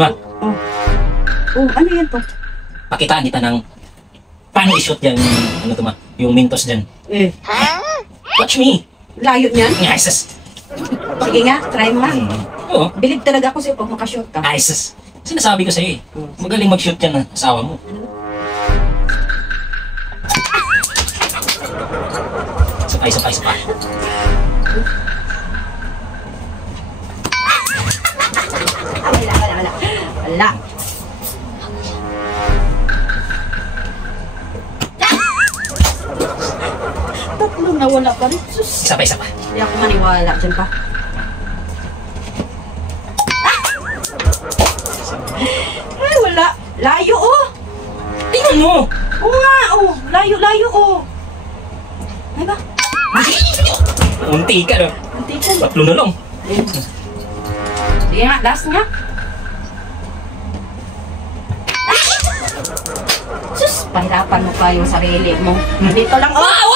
Ma, Oh. Oh, ano yan to? pakitaan kita ng paano i-shoot yan, ano to ma, yung mintos dyan. Eh, Watch me! layo niyan? Isis! Sige nga, try mo nga. Oo, Bilib talaga ako sa'yo pag makashoot ka. Isis! Sinasabi ko sa'yo eh, magaling mag-shoot yan ng asawa mo. Isa pa. Wala. Tatlong nawala pa rin. Sus. Isa pa. Hindi ako maniwala dyan pa. Ay, wala. Layo, oh. Tingnan mo! Oo nga, oh. Layo, oh. Ay ba? Unti ka no? Unti ka. Tatlo na lang. Sige nga, last nga. Sus, pahirapan mo pa yung sarili mo. Dito lang, oh. Wow!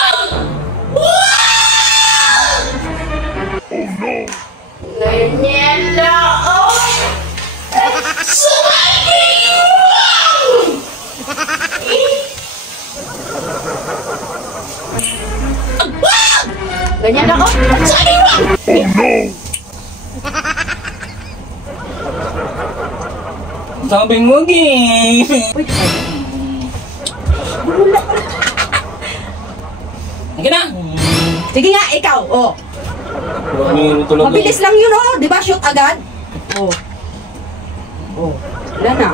Ganyan lang, oh. Ganyan lang, oh. Sabi mo, game! Wait, Sige na! sige nga, ikaw, oh. Mabilis lang yun, oh. Di ba? Shoot agad. Oh. Oh. Wala na.